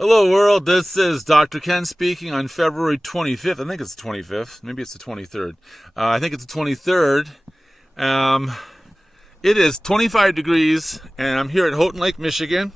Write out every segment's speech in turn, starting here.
Hello world, this is Dr. Ken speaking on February 25th. I think it's the 25th. Maybe it's the 23rd. I think it's the 23rd. It is 25 degrees and I'm here at Houghton Lake, Michigan.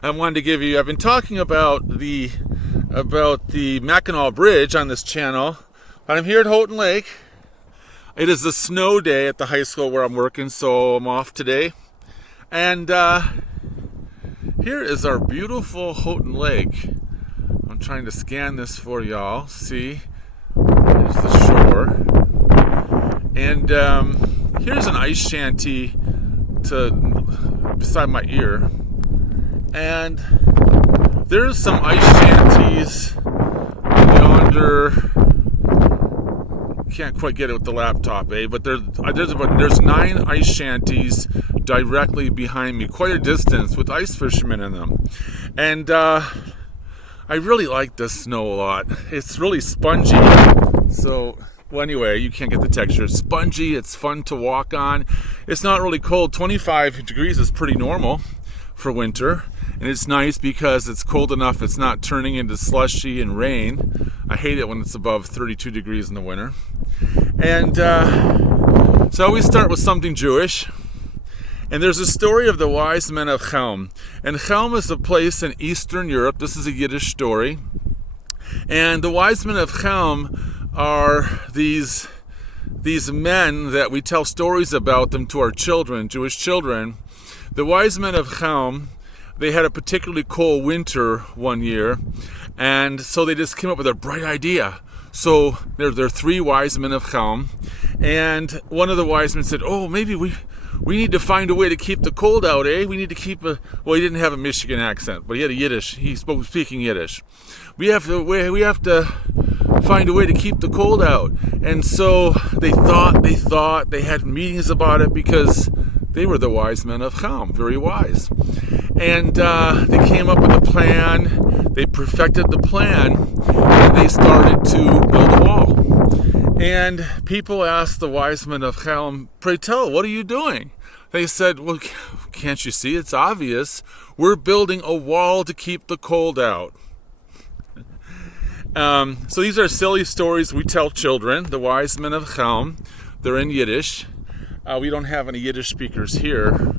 I've been talking about the Mackinac Bridge on this channel, but I'm here at Houghton Lake. It is a snow day at the high school where I'm working, so I'm off today. And here is our beautiful Houghton Lake. I'm trying to scan this for y'all. See, there's the shore. And here's an ice shanty beside my ear. And there's some ice shanties yonder. Can't quite get it with the laptop, but there's 9 ice shanties directly behind me, quite a distance, with ice fishermen in them. And I really like this snow a lot. It's really spongy. Anyway, you can't get the texture. It's spongy, it's fun to walk on. It's not really cold. 25 degrees is pretty normal for winter. And it's nice because it's cold enough it's not turning into slushy and rain. I hate it when it's above 32 degrees in the winter. And so I always start with something Jewish. And there's a story of the wise men of Houghton. And Houghton is a place in Eastern Europe. This is a Yiddish story. And the wise men of Houghton are these men that we tell stories about them to our children, Jewish children. The wise men of Houghton, they had a particularly cold winter one year, and so they just came up with a bright idea. So there are 3 wise men of Houghton, and one of the wise men said, "Oh, maybe we need to find a way to keep the cold out, eh? We need to keep he didn't have a Michigan accent, but he had a Yiddish. He spoke speaking Yiddish. We have to find a way to keep the cold out." And so they thought, they had meetings about it because they were the wise men of Houghton, very wise. And they came up with a plan, they perfected the plan, and they started to build a wall. And people asked the wise men of Houghton, "Pray tell, what are you doing?" They said, "Well, can't you see? It's obvious. We're building a wall to keep the cold out." So these are silly stories we tell children, the wise men of Houghton. They're in Yiddish. We don't have any Yiddish speakers here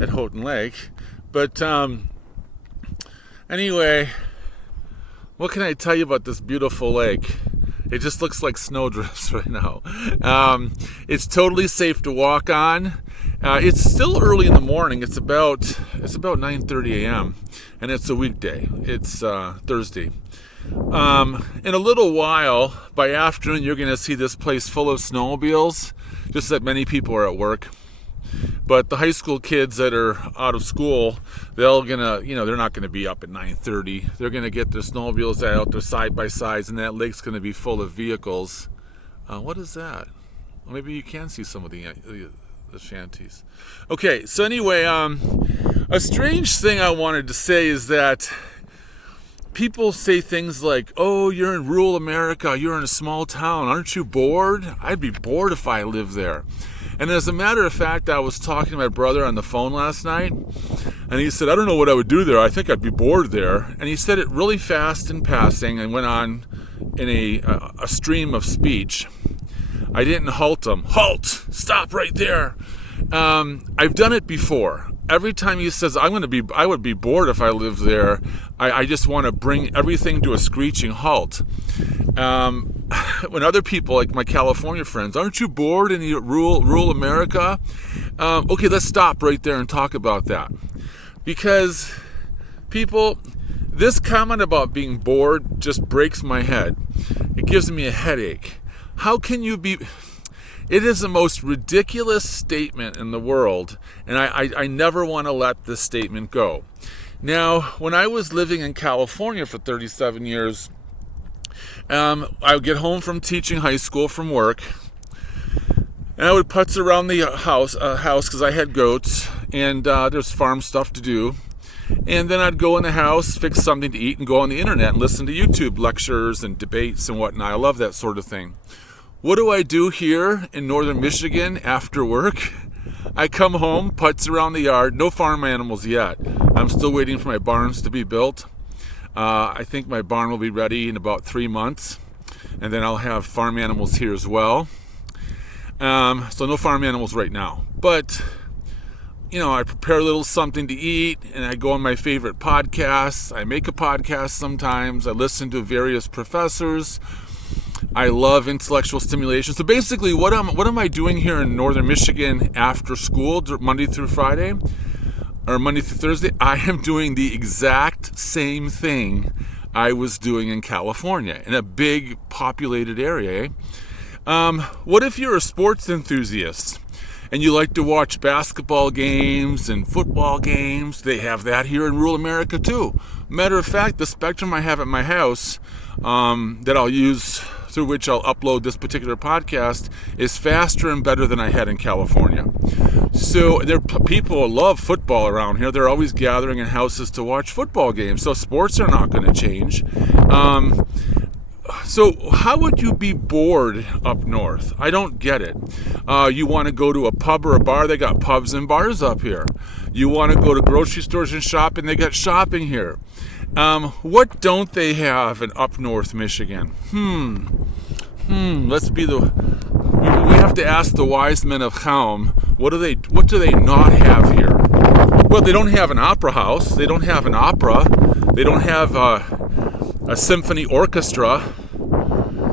at Houghton Lake. But anyway, what can I tell you about this beautiful lake? It just looks like snowdrifts right now. It's totally safe to walk on. It's still early in the morning. It's about 9:30 a.m. and it's a weekday. It's Thursday. In a little while, by afternoon, you're going to see this place full of snowmobiles, just that many people are at work. But the high school kids that are out of school, they're not going to be up at 9:30. They're going to get their snowmobiles out, their side-by-sides, and that lake's going to be full of vehicles. What is that? Well, maybe you can see some of the shanties. Okay, so anyway, a strange thing I wanted to say is that people say things like, "Oh, you're in rural America, you're in a small town, aren't you bored?" I'd be bored if I lived there. And as a matter of fact, I was talking to my brother on the phone last night, and he said, "I don't know what I would do there. I think I'd be bored there." And he said it really fast in passing and went on in a stream of speech. I didn't halt him. "Halt! Stop right there!" I've done it before. Every time he says, I would be bored if I lived there, I just want to bring everything to a screeching halt. When other people, like my California friends, "Aren't you bored in rural America?" Okay, let's stop right there and talk about that. Because people, this comment about being bored just breaks my head. It gives me a headache. How can you be... It is the most ridiculous statement in the world, and I never want to let this statement go. Now, when I was living in California for 37 years, I would get home from teaching high school from work, and I would putz around the house because I had goats, and there's farm stuff to do. And then I'd go in the house, fix something to eat, and go on the internet and listen to YouTube lectures and debates and whatnot. I love that sort of thing. What do I do here in northern Michigan after work? I come home, putz around the yard, no farm animals yet. I'm still waiting for my barns to be built. I think my barn will be ready in about 3 months, and then I'll have farm animals here as well. So no farm animals right now, but I prepare a little something to eat, and I go on my favorite podcasts. I make a podcast sometimes. I listen to various professors. I love intellectual stimulation. So basically, what am I doing here in northern Michigan after school, Monday through Friday, or Monday through Thursday? I am doing the exact same thing I was doing in California, in a big populated area. What if you're a sports enthusiast and you like to watch basketball games and football games? They have that here in rural America too. Matter of fact, the Spectrum I have at my house that I'll use, through which I'll upload this particular podcast, is faster and better than I had in California. So people love football around here. They're always gathering in houses to watch football games. So sports are not going to change. So how would you be bored up north? I don't get it. You want to go to a pub or a bar? They got pubs and bars up here. You want to go to grocery stores and shop, and they got shopping here. What don't they have in up north Michigan? We have to ask the wise men of Houghton. What do they not have here? Well, they don't have an opera house. They don't have an opera. They don't have a symphony orchestra.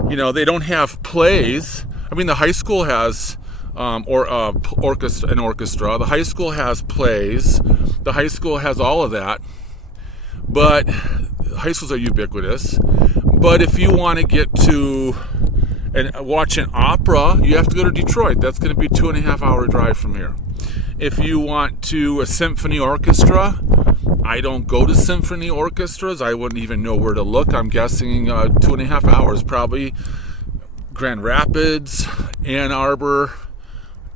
They don't have plays. I mean, the high school has an orchestra. The high school has plays. The high school has all of that. But high schools are ubiquitous. But if you want to get to and watch an opera, you have to go to Detroit. That's going to be a 2.5-hour drive from here. If you want to a symphony orchestra, I don't go to symphony orchestras. I wouldn't even know where to look. I'm guessing 2.5 hours, probably. Grand Rapids, Ann Arbor.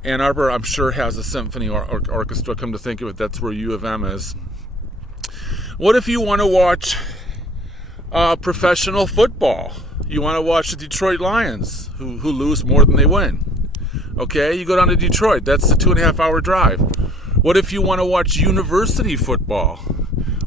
Ann Arbor, I'm sure, has a symphony orchestra. Come to think of it, that's where U of M is. What if you want to watch professional football? You want to watch the Detroit Lions, who lose more than they win. Okay, you go down to Detroit. That's a 2.5-hour drive. What if you want to watch university football?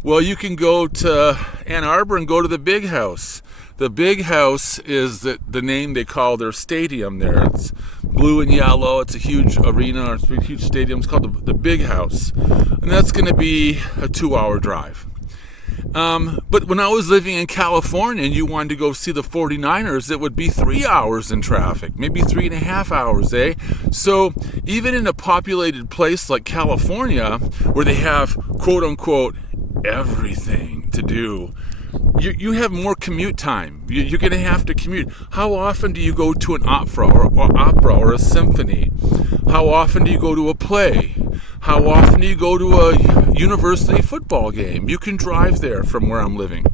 Well, you can go to Ann Arbor and go to the Big House. The Big House is the name they call their stadium there. It's blue and yellow. It's a huge arena. It's a huge stadium. It's called the Big House. And that's going to be a 2-hour drive. But when I was living in California and you wanted to go see the 49ers, it would be 3 hours in traffic, maybe 3.5 hours, eh? So even in a populated place like California, where they have, quote unquote, everything to do, you have more commute time. You're going to have to commute. How often do you go to an opera or a symphony? How often do you go to a play? How often do you go to a university football game? You can drive there from where I'm living.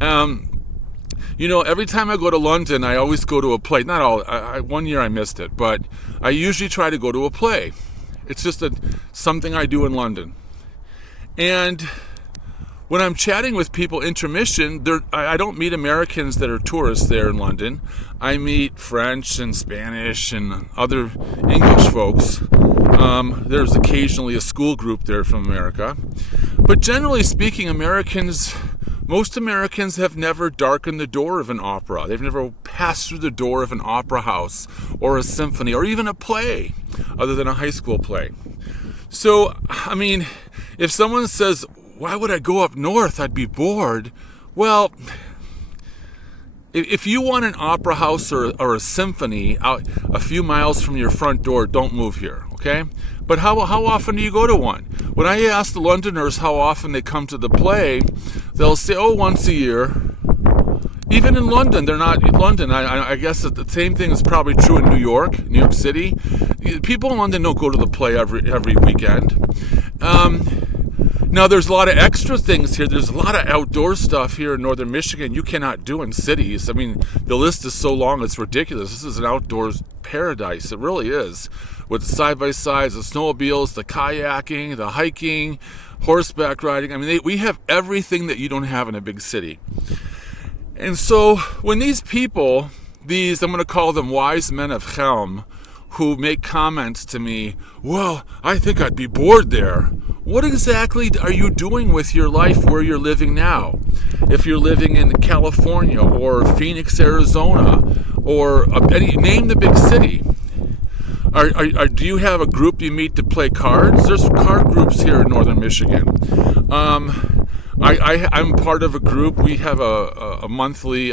Every time I go to London, I always go to a play. Not all. One year I missed it, but I usually try to go to a play. It's just something I do in London. And when I'm chatting with people intermission, I don't meet Americans that are tourists there in London. I meet French and Spanish and other English folks. There's occasionally a school group there from America. But generally speaking, most Americans have never darkened the door of an opera. They've never passed through the door of an opera house or a symphony or even a play, other than a high school play. So, I mean, if someone says, why would I go up north? I'd be bored. Well, if you want an opera house or a symphony out a few miles from your front door, don't move here, okay? But how often do you go to one? When I ask the Londoners how often they come to the play, they'll say, once a year. Even in London, they're not in London. I guess that the same thing is probably true in New York City. People in London don't go to the play every weekend. Now, there's a lot of extra things here. There's a lot of outdoor stuff here in northern Michigan you cannot do in cities. I mean, the list is so long, it's ridiculous. This is an outdoors paradise. It really is. With the side-by-sides, the snowmobiles, the kayaking, the hiking, horseback riding. I mean, we have everything that you don't have in a big city. And so when these people, I'm going to call them wise men of Houghton, who make comments to me, well, I think I'd be bored there. What exactly are you doing with your life where you're living now? If you're living in California or Phoenix, Arizona, or name the big city. Do you have a group you meet to play cards? There's card groups here in northern Michigan. I'm part of a group. We have a monthly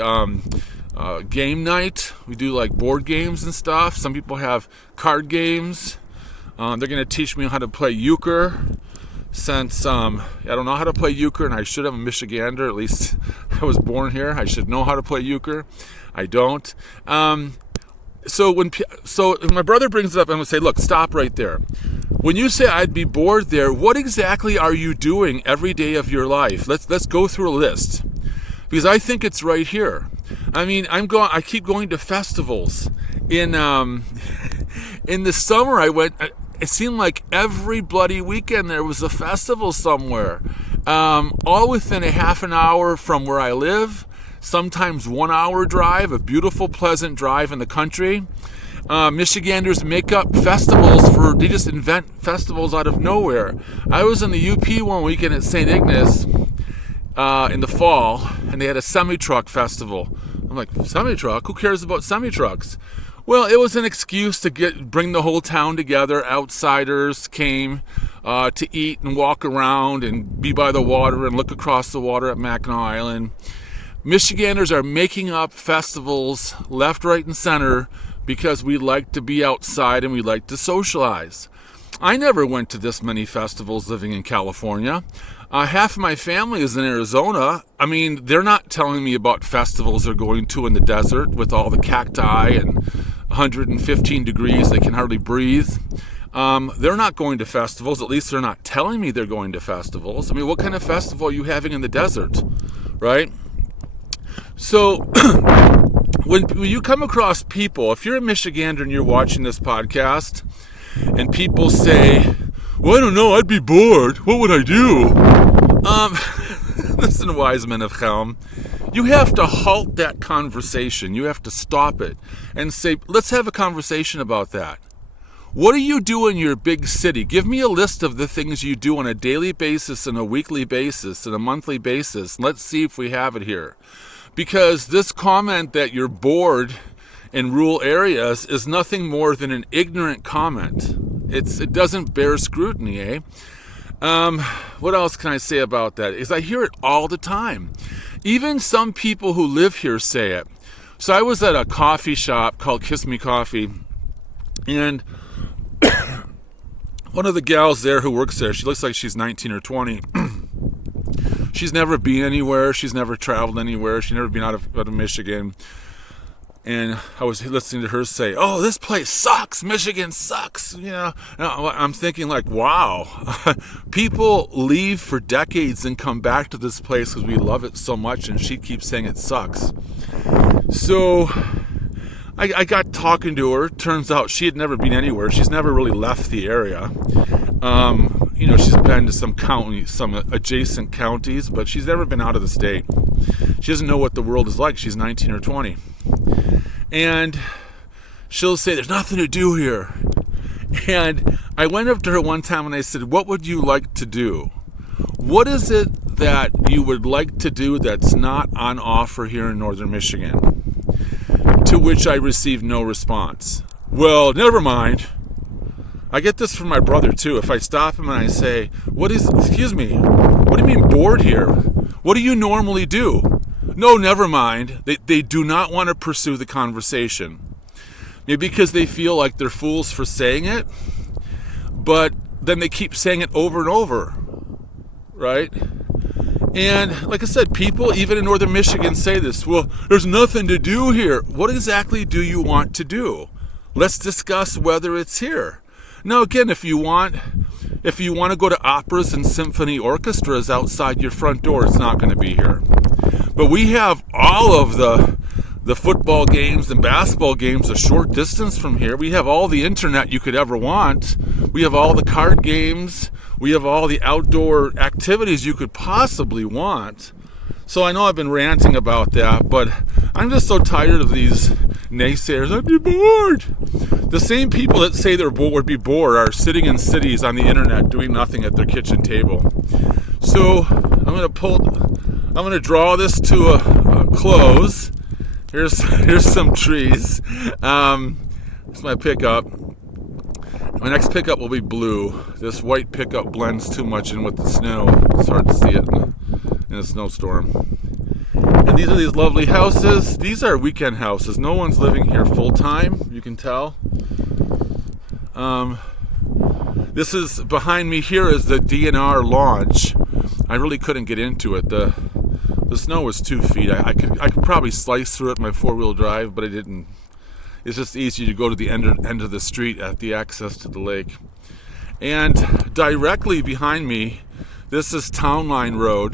game night. We do like board games and stuff. Some people have card games. They're going to teach me how to play euchre. Since I don't know how to play euchre, and I should have a Michigander, at least I was born here. I should know how to play euchre. I don't. So when my brother brings it up, I'm going to say, look, stop right there. When you say I'd be bored there, what exactly are you doing every day of your life? Let's go through a list, because I think it's right here. I mean, I keep going to festivals. In the summer, I went. It seemed like every bloody weekend there was a festival somewhere, all within a half an hour from where I live. Sometimes 1 hour drive, a beautiful, pleasant drive in the country. Michiganders make up festivals they just invent festivals out of nowhere. I was in the UP one weekend at St. Ignace in the fall, and they had a semi-truck festival. I'm like, semi-truck? Who cares about semi-trucks? Well, it was an excuse to bring the whole town together. Outsiders came to eat and walk around and be by the water and look across the water at Mackinac Island. Michiganders are making up festivals left, right, and center because we like to be outside and we like to socialize. I never went to this many festivals living in California. Half of my family is in Arizona. I mean, they're not telling me about festivals they're going to in the desert with all the cacti and 115 degrees, they can hardly breathe. They're not going to festivals. At least they're not telling me they're going to festivals. I mean, what kind of festival are you having in the desert, right? So when you come across people, if you're a Michigander and you're watching this podcast, and people say, well, I don't know, I'd be bored. What would I do? Listen, wise men of Chelm, you have to halt that conversation. You have to stop it and say, let's have a conversation about that. What do you do in your big city? Give me a list of the things you do on a daily basis, and a weekly basis, and a monthly basis. Let's see if we have it here. Because this comment that you're bored in rural areas is nothing more than an ignorant comment. It doesn't bear scrutiny, eh? What else can I say about that? Is I hear it all the time. Even some people who live here say it. So I was at a coffee shop called Kiss Me Coffee, and one of the gals there who works there, she looks like she's 19 or 20. She's never been anywhere. She's never traveled anywhere. She's never been out of Michigan. And I was listening to her say, oh, this place sucks. Michigan sucks. You know, I'm thinking like, wow, people leave for decades and come back to this place because we love it so much. And she keeps saying it sucks. So I got talking to her. Turns out she had never been anywhere. She's never really left the area. She's been to some adjacent counties, but she's never been out of the state. She doesn't know what the world is like. She's 19 or 20. And she'll say, there's nothing to do here. And I went up to her one time and I said, what would you like to do? What is it that you would like to do that's not on offer here in northern Michigan? To which I received no response. Well, never mind. I get this from my brother too. If I stop him and I say, what do you mean bored here? What do you normally do? No, never mind. They do not want to pursue the conversation. Maybe because they feel like they're fools for saying it, but then they keep saying it over and over, right? And like I said, people even in northern Michigan say this, well, there's nothing to do here. What exactly do you want to do? Let's discuss whether it's here. Now, again, if you want to go to operas and symphony orchestras outside your front door, it's not going to be here. But we have all of the football games and basketball games a short distance from here. We have all the internet you could ever want. We have all the card games. We have all the outdoor activities you could possibly want. So I know I've been ranting about that, but I'm just so tired of these naysayers, I'd be bored. The same people that say they're would be bored are sitting in cities on the internet doing nothing at their kitchen table. So I'm gonna draw this to a close. Here's some trees. Here's my pickup. My next pickup will be blue. This white pickup blends too much in with the snow. It's hard to see it in a snowstorm. And these are these lovely houses. These are weekend houses. No one's living here full time, you can tell. This is behind me here is the DNR launch. I really couldn't get into it. The snow was 2 feet. I could probably slice through it in my 4-wheel drive, but I didn't. It's just easy to go to the end of the street at the access to the lake. And directly behind me, this is Town Line Road.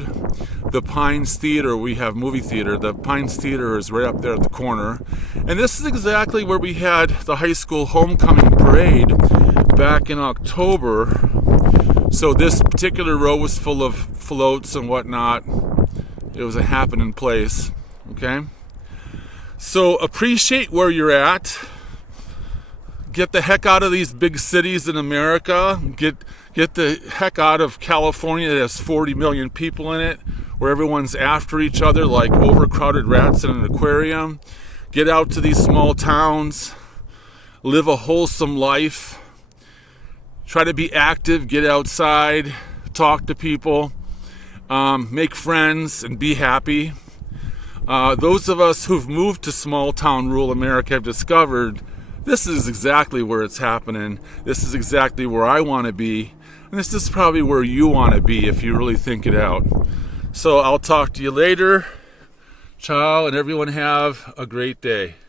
The Pines Theater, we have movie theater. The Pines Theater is right up there at the corner. And this is exactly where we had the high school homecoming parade back in October. So this particular row was full of floats and whatnot. It was a happening place, okay? So appreciate where you're at. Get the heck out of these big cities in America. Get the heck out of California that has 40 million people in it, where everyone's after each other like overcrowded rats in an aquarium. Get out to these small towns. Live a wholesome life. Try to be active. Get outside. Talk to people. Make friends and be happy. Those of us who've moved to small town rural America have discovered this is exactly where it's happening. This is exactly where I want to be. And this is probably where you want to be if you really think it out. So I'll talk to you later. Ciao, and everyone have a great day.